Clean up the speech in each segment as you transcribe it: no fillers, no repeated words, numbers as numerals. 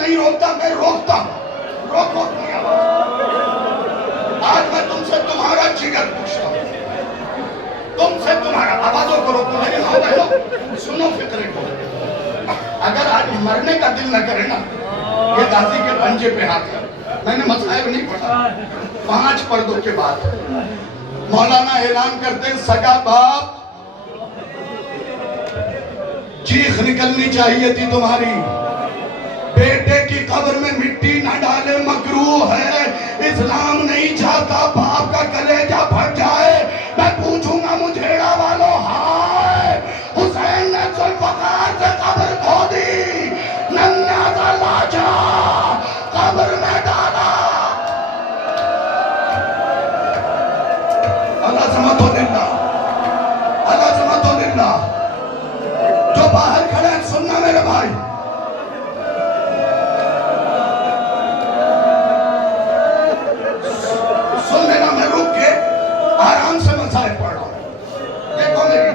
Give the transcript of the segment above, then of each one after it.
نہیں روکتا، میں روکتا ہوں۔ روکو اپنی آواز۔ آج میں تم سے تمہارا جگر پوچھتا ہوں، تم سے تمہارا، آوازوں کو روکو میری ماں بہنوں، سنو فکرے کو۔ اگر آج مرنے کا دل نہ کرے نا، یہ غازی کے پنجے پہ ہاتھ ہے۔ میں نے مصائب نہیں پڑھا، 5 پردوں کے بعد مولانا اعلان کرتے ہیں سگا باپ چیخ نکلنی چاہیے تھی تمہاری، بیٹے کی قبر میں مٹی نہ ڈالے مکروہ ہے، اسلام نہیں چاہتا باپ کا کلیجہ پھٹ جائے۔ میں پوچھوں گا مجھیڑا والوں، ہائے حسین نے ذوالفقار سے قبر کھو دی، ننھا سا لاچا قبر میں ڈالا۔ العظمت للہ، العظمت للہ۔ جو باہر کھڑے ہیں سننا میرے بھائی، سن لینا، میں رک کے آرام سے مسائل پڑھ رہا ہوں۔ دیکھو میری،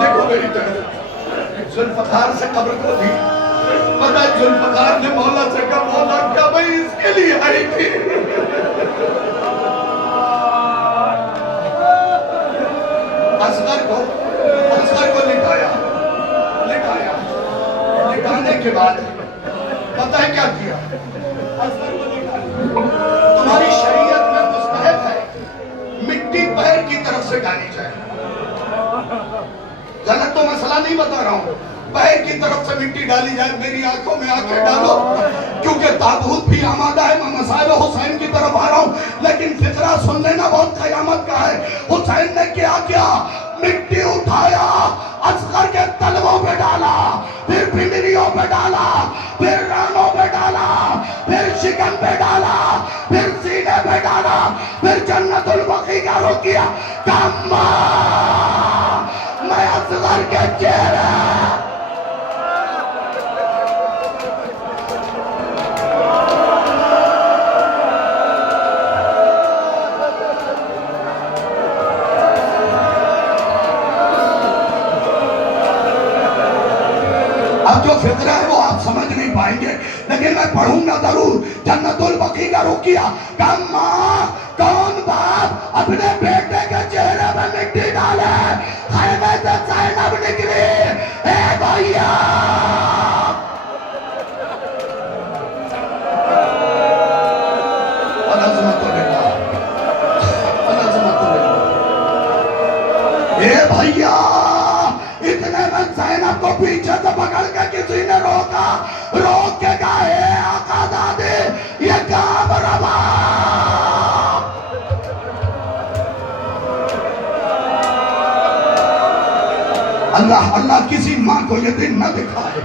دیکھو میری طرف، ذوالفقار سے قبر کو دی، پتہ ذوالفقار نے مولا سے کہا مولا کیا بھئی اس کے لیے آئی تھی؟ اصغر کو لٹانے کے بعد پتہ ہے کیا کیا؟ اصغر کو لٹانے، تمہاری شریعت میں مستحب ہے مٹی پیر کی طرف سے ڈالی جائے۔ غلط تو مسئلہ نہیں بتا رہا ہوں، پیر کی طرف سے مٹی ڈالی جائے۔ میری آنکھوں میں آنکھیں ڈالو کیونکہ تابوت بھی آمادہ ہے، میں مصائب حسین کی طرف آ رہا ہوں، لیکن فقرہ سن لینا بہت قیامت کا ہے۔ حسین نے کیا کیا؟ مٹی اٹھایا، اصغر کے تلووں پہ ڈالا، پھر پنڈلیوں پہ ڈالا، پھر رانوں پہ ڈالا، پھر شکم پہ ڈالا، پھر سینے پہ ڈالا، پھر جنت البقیع کا رخ کیا۔ کاما میں اصغر کے چہرے اب جو فقرہ ہے وہ آپ سمجھ نہیں پائیں گے، لیکن میں پڑھوں گا ضرور۔ جنت البقیع کا رخ کیا، کہا ماں کون باپ اپنے بیٹے کے چہرے میں مٹی ڈالے؟ خیمے سے زینب نکلی، اے بھائیا العظمت للہ، العظمت للہ۔ اے بھائیا اتنے میں زینب کو پیچھے سے پکڑ کے کسی نے روکا، روک کے کہا اے آقا دادے یہ کام روا۔ اللہ کسی ماں کو یہ دن نہ دکھائے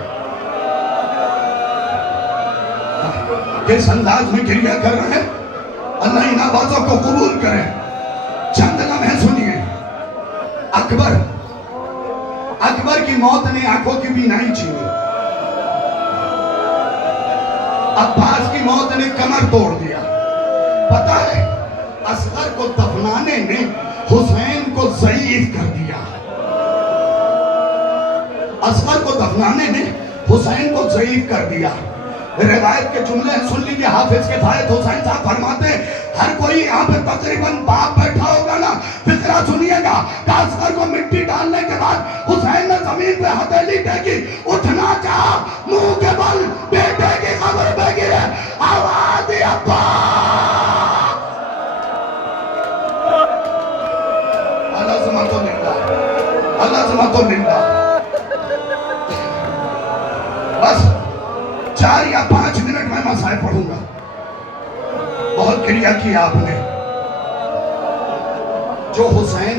کس انداز میں گریہ کر رہے ہیں۔ اللہ ان آوازوں کو قبول کرے۔ چند لمحے سنیے۔ اکبر کی موت نے آنکھوں کی بینائی چھینی، عباس کی موت نے کمر توڑ دیا۔ پتہ ہے اصغر کو دفنانے نے حسین کو ضعیف کر دیا، اصغر کو دفنانے نے حسین کو ضعیف کر دیا۔ روایت کے جملے سن لیجیے، حافظ کفایت حسین صاحب فرماتے ہیں ہر کوئی یہاں پہ تقریباً باپ بیٹھا ہوگا نا، فقرہ سنیے گا کہ اصغر کو مٹی ڈالنے کے بعد حسین نے زمین پہ ہتھیلی ٹیکی، اٹھنا چاہا، منہ کے بل بیٹے کی قبر پہ گرے، آواز دی ابا۔ العظمت للہ، العظمت للہ۔ بس 4 یا 5 منٹ میں مسائل پڑھوں گا۔ بہت کریا کیا آپ نے۔ جو حسین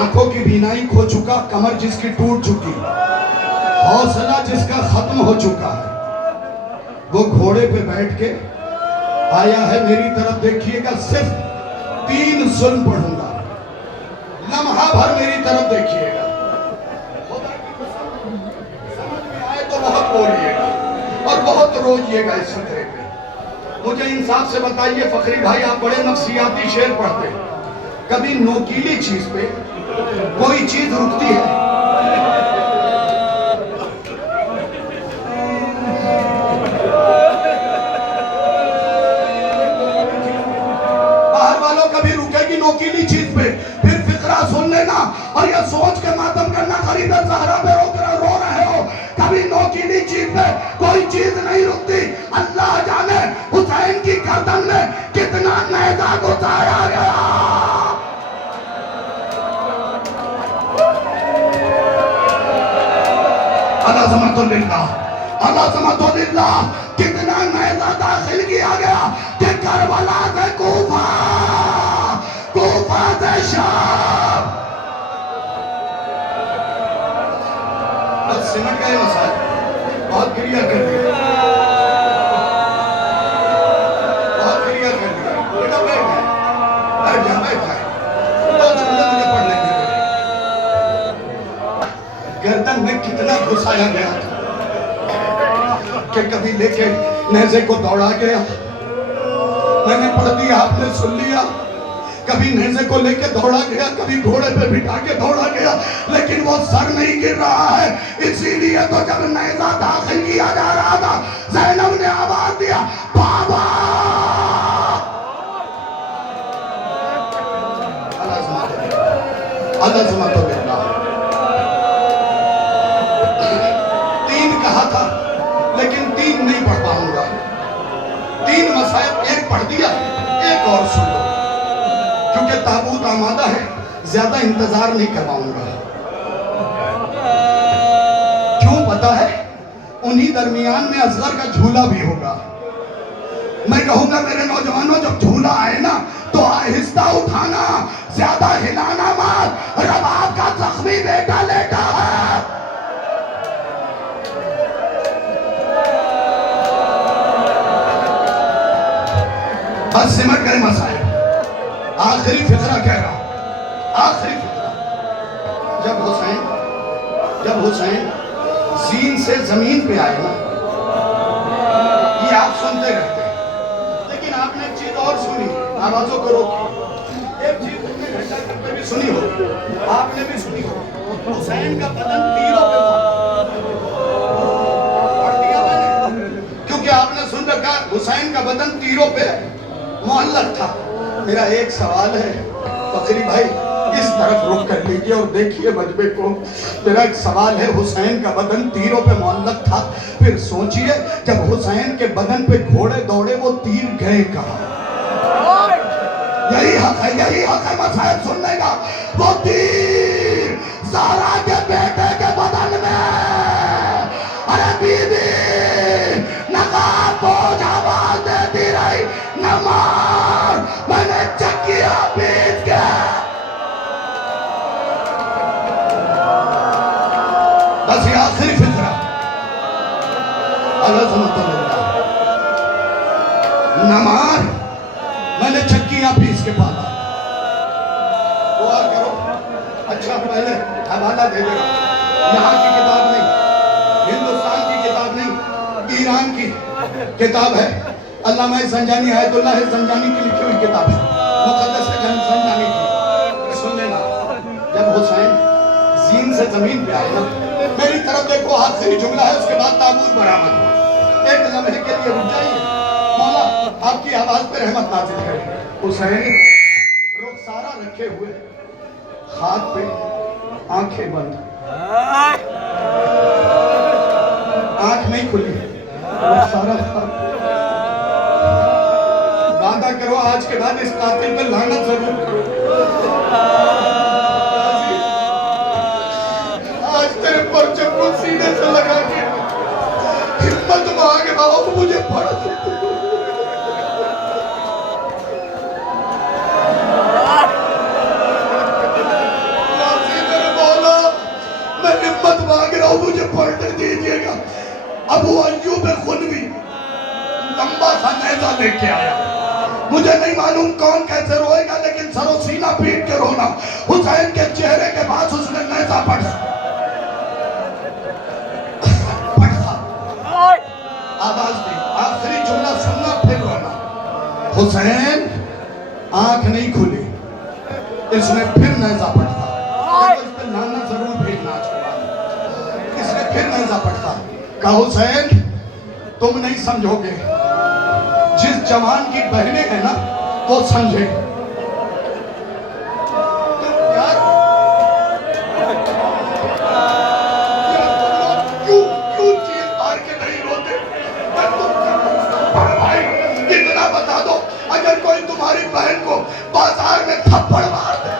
آنکھوں کی بینائی کھو چکا، کمر جس کی ٹوٹ چکی، حوصلہ جس کا ختم ہو چکا ہے، وہ گھوڑے پہ بیٹھ کے آیا ہے میری طرف دیکھیے گا، صرف 3 ظلم پڑھوں گا، لمحہ بھر میری طرف دیکھیے گا۔ سمجھ میں آئے تو بہت بولیے گا اور بہت روئیے گا اس فکرے پہ۔ مجھے انصاف سے بتائیے فخری بھائی، آپ بڑے نفسیاتی شعر پڑھتے ہیں، کبھی نوکیلی چیز پہ کوئی چیز رکتی ہے؟ باہر والوں کبھی رکے گی نوکیلی چیز پہ؟ پھر فقرہ سن لینا اور یہ سوچ کے ماتم کرنا غریب زہرا پہ رو رہے ہو، کبھی نوکیلی چیز پہ کوئی چیز نہیں رکتی۔ اللہ جانے حسین کی گردن میں کتنا نیزہ گزارا گیا۔ العظمت للہ، العظمت للہ، کتنا نیزہ داخل کیا گیا کہ کربلا سے کوفہ، کوفہ سے شام۔ بس سمٹ گئے مسائل، بہت گریہ کر دیا، بہت گریہ کر دیا۔ بیٹا بیٹھ جائے، دو جملے مجھے پڑھ لیں گے۔ گردن میں کتنا گھسایا گیا تھا کہ کبھی لے کے نیزے کو دوڑا گیا، میں نے پڑھ دیا، آپ نے سن لیا۔ کبھی نیزے کو لے کے دوڑا گیا، کبھی گھوڑے پہ بٹھا کے دوڑا گیا، لیکن وہ سر نہیں گر رہا ہے۔ اسی لیے تو جب نیزہ داخل کیا جا رہا تھا، زینب نے آواز دیا، بابا۔ العظمت للہ۔ تین کہا تھا لیکن تین نہیں پڑھ پاؤں گا، تین مسائل ایک پڑھ دیا، ایک اور سن لو کیونکہ تابوت آمادہ ہے، زیادہ انتظار نہیں کرواؤں گا۔ کیوں پتا ہے؟ انہی درمیان میں اصغر کا جھولا بھی ہوگا۔ میں کہوں گا میرے نوجوانوں جب جھولا آئے نا تو آہستہ اٹھانا، زیادہ ہلانا مت، رباب کا زخمی بیٹا لیٹا ہے۔ بس سمٹ گئے مسائل۔ آخری فقرہ کہہ رہا ہوں، آخری فقرہ۔ جب حسین زین سے زمین پہ آئے نا، یہ آپ سنتے رہتے ہیں، لیکن آپ نے ایک چیز اور سنی، آوازوں کو روکی، ایک چیز تم نے گھنٹہ گھر پہ بھی سنی ہو، آپ نے بھی سنی ہو، حسین کا بدن تیروں پہ پڑھ دیا میں نے، کیونکہ آپ نے سن رکھا حسین کا بدن تیروں پہ معلق تھا۔ میرا ایک سوال ہے فخری بھائی، اس طرف رخ کر لیجئے اور دیکھیے مجمع کو۔ میرا ایک سوال ہے، حسین کا بدن تیروں پہ معلق تھا، پھر سوچئے جب حسین کے بدن پہ گھوڑے دوڑے وہ تیر گئے کہاں؟ یہی حق ہے مسائل سننے کا۔ وہ تیر زہرا کے بیٹے کے بدن میں، ارے بی بی نقاب بوجھ آواز دیتی رہی، نہ مار، میں نے چکیا پیٹ کے۔ بس یہ آخری فقرہ، العظمت للہ، نہ مار، میں نے چکیاں پیس کے پالا۔ دعا کرو، اچھا پہلے حوالہ دے دے گا، یہاں کی کتاب نہیں، ہندوستان کی کتاب نہیں، ایران کی کتاب ہے، علامہ سنجانی، آیت اللہ سنجانی کی لکھی ہوئی کتاب ہے، مقدس سنجانی کی۔ سن لینا، جب حسین زین سے زمین پہ آئے نا، میری طرف دیکھو، آخری جملہ ہے، اس کے بعد تابوت برآمد ہوا۔ ایک لمحے کے لیے رک جائیے، مولا آپ کی آواز پہ رحمت نازل کرے۔ حسین رخسارہ رکھے ہوئے، ہاتھ پہ آنکھیں بند، آنکھ نہیں کھلی، رخسارہ ہاتھ۔ وعدہ کرو آج کے بعد اس قاتل پہ لعنت ضرور کرو۔ آج تیرے پرچم کو سینے سے لگا کے ہمت مانگ رہا ہوں، مجھے پڑھ دیتے۔ میں ہمت مانگ رہا ہوں، مجھے پڑھنے دیجئے گا۔ ابو ایوب خنوی لمبا سا نیزہ لے کے آیا، مجھے نہیں معلوم کون کیسے روئے گا، لیکن سر و سینہ پیٹ کے رونا۔ حسین کے چہرے کے پاس اس نے نیزہ پڑھا، آواز دی، آخری جملہ سننا پھر رونا۔ حسین آنکھ نہیں کھلی، اس نے پھر نیزہ پٹکا. اس پہ لانا ضرور بھیجنا چھوڑا. اس نے پھر نیزہ پٹکا. کہا حسین تم نہیں سمجھو گے، جس جوان کی بہنیں ہیں نا وہ سمجھے. کیوں چیز مار کے نہیں روتے؟ اتنا بتا دو، اگر کوئی تمہاری بہن کو بازار میں تھپڑ مار دے،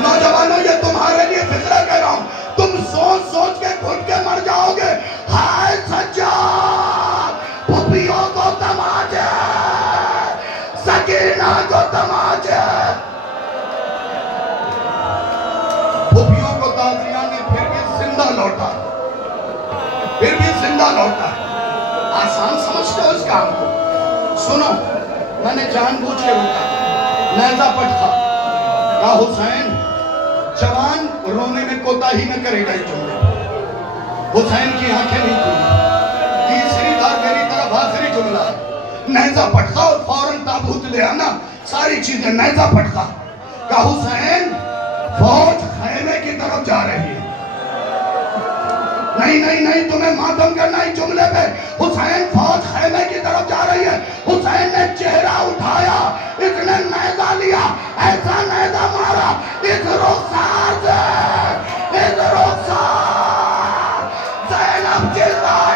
نوجوانوں یہ تمہارے لیے فکرہ کہہ رہا ہوں، تم سوچ سوچ کے گھٹ کے مر جاؤ گے. ہائے سجاد، پھپھیوں کو تماچے، سکینہ کو تماچے. پھپھیوں کو تازیہ نے پھر بھی زندہ لوٹا، پھر بھی زندہ لوٹا. آسان سمجھتے ہو اس کام کو؟ سنو، میں نے جان بوجھ کے روکا، نیزہ پٹکا. کہا حسین جوان رونے میں کوتاہی نہ کرے گا. یہ جملے حسین کی آنکھیں نہیں کھلی. تیسری بار میری طرف آخری جملہ، نیزہ پٹکا اور فوراً تابوت لے آنا، ساری چیزیں. نیزہ پٹکا. کہا حسین فوج خیمے کی طرف جا رہی ہے. نہیں تمہیں ماتم کرنا ہی جملے پہ. حسین فوج خیمے کی طرف جا رہی ہے. حسین نے چہرہ اٹھایا، اس نے نیزہ لیا، ایسا نیزہ مارا اس رخسار سے، اس رخسار. زینب چل رہا